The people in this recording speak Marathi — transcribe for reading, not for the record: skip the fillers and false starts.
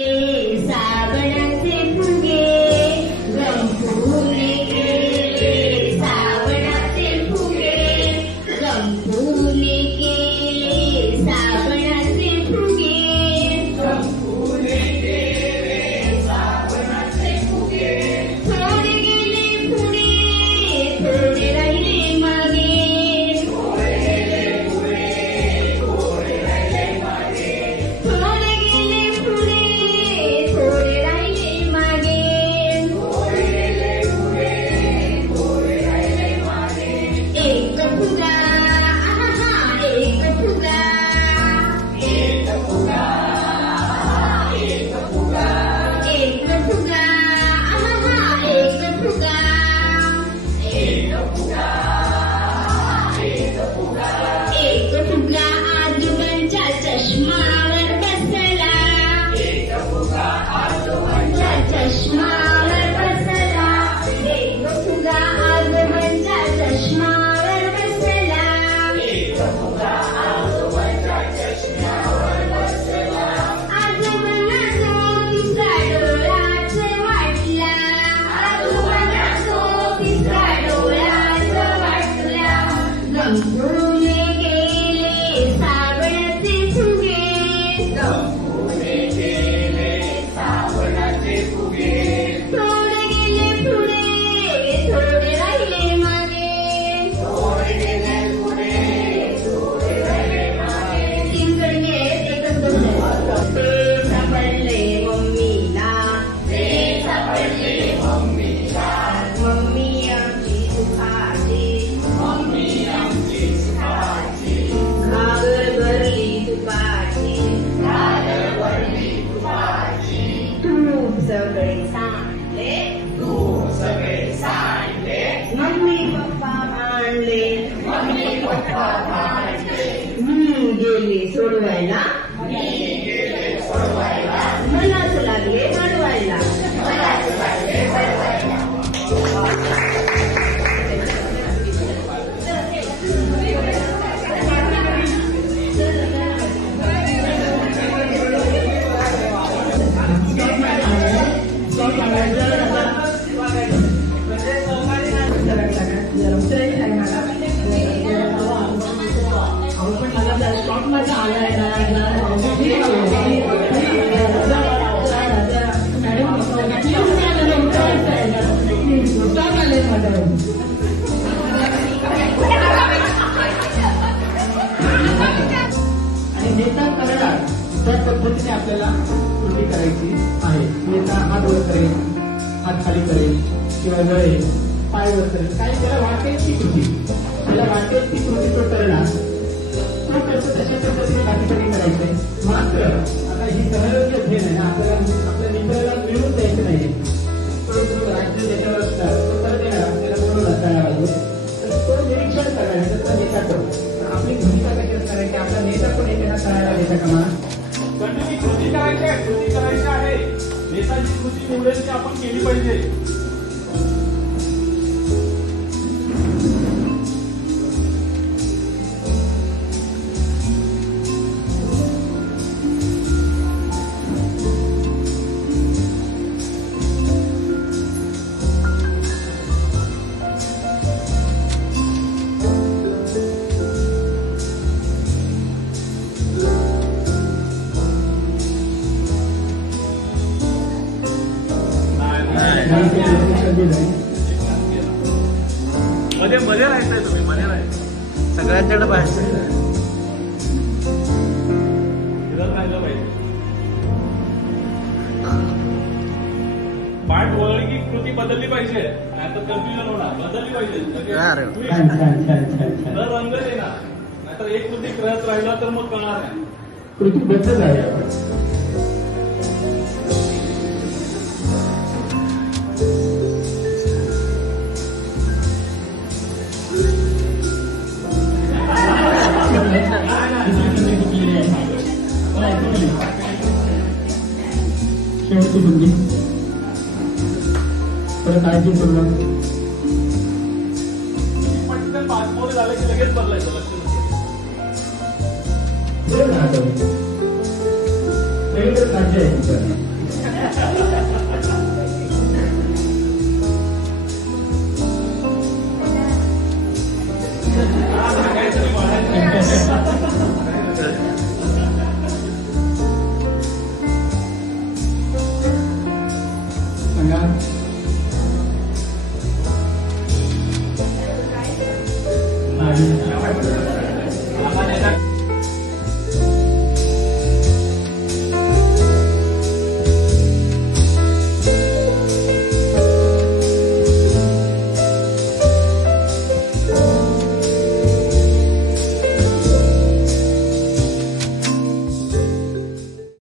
सावणाचे फुगे गंफूने गेले, सावणाचे फुगे गंफूने गेले, सावणाचे फुगे गंफूने गेले, सावणाचे फुगे थोडे गेले पुढे, थोडे राहिले मागे, थोडे गेले पुढे, थोडे राहिले मागे, थोडे गेले पुढे, थोडे राहिले मागे, थोडे गेले पुढे, थोडे राहिले मागे. एक फुगा, आहा, एक फुगा, एक फुगा, एक फुगा, एक फुगा, आहा, एक फुगा, एक फुगा, एक फुगा, एक फुगा आजोबांच्या चष्मावर बसला, एक फुगा आजोबांच्या चष्मावर बसला, एक फुगा आजोबांच्या चष्मावर बसला, एक फुगा आजोबांच्या चष्म्यावर बसला. आजोबांना तो तिसरा डोळाच वाटला, आजोबांना तो तिसरा डोळाच वाटला. गंफूने गेले सावणाचे फुगे, गंफूने गेले सावणाचे फुगे थोडे गेले पुढे, थोडे राहिले मागे, थोडे गेले पुढे, थोडे राहिले मागे. तीन कडे एकच बसले. ते सापडले मम्मीला, ते सापडले मम्मीला, मम्मी आमची सुखाची, मम्मी आमची सुखाची, घागर भरली तुपाची, घागर भरली तुपाची. तूप सगळे सांडले, तूप सगळे सांडले, मम्मी पप्पा भांडले, मम्मी पप्पा भांडले. मी गेले सोडवायला, मी गेले सोडवायला, मलाच लागले वाढवायला, मलाच लागले वाढवायला. आणि नेता करणार त्या पद्धतीने आपल्याला कृती करायची आहे. नेता हात वर करेल, हात खाली करेल किंवा वळेल, पाय वर करेल, काय त्याला वाटेल ती कृती, त्याला वाटेल ती कृती तो करणार. तो कसं तशा पद्धतीने बाकीकडे करायचंय. मात्र आता ही सहयोग्य घेण आहे, आपल्याला आपल्या मित्राला मिळवून द्यायचं नाही. तो जो राज्य त्याच्यावर असतात तो तर देणार, आपल्याला बोलून असायला पाहिजे. तर तो निरीक्षण करणार, त्याचा नेता करतो. आपली भूमिका कशी असणार आहे की आपला नेता पण एखादा करायला देता कामा. पण ती कृती करायची आहे, कृती करायची आहे. नेताची कृती निवडेल ती आपण केली पाहिजे. मध्ये मध्ये राहायचंय तुम्ही, मध्ये राहायचं, सगळ्यांच्याकडे पाहायचं, फिरत राहिलं पाहिजे. पाठ वळली की कृती बदलली पाहिजे, नाही तर कन्फ्युजन होणार. बदलली पाहिजे, अरे तर रंग देणार, नाहीतर एक कृती करत राहिला तर मग कळणार नाही. कृती बदलत आहे. शेवटची बुद्धी परत काळजी पूर्ण पटकन पासपोर्ट झालं की लगेच बदलायचं, लक्ष सगळीकडे राज्य आहे. सांगा. नाही.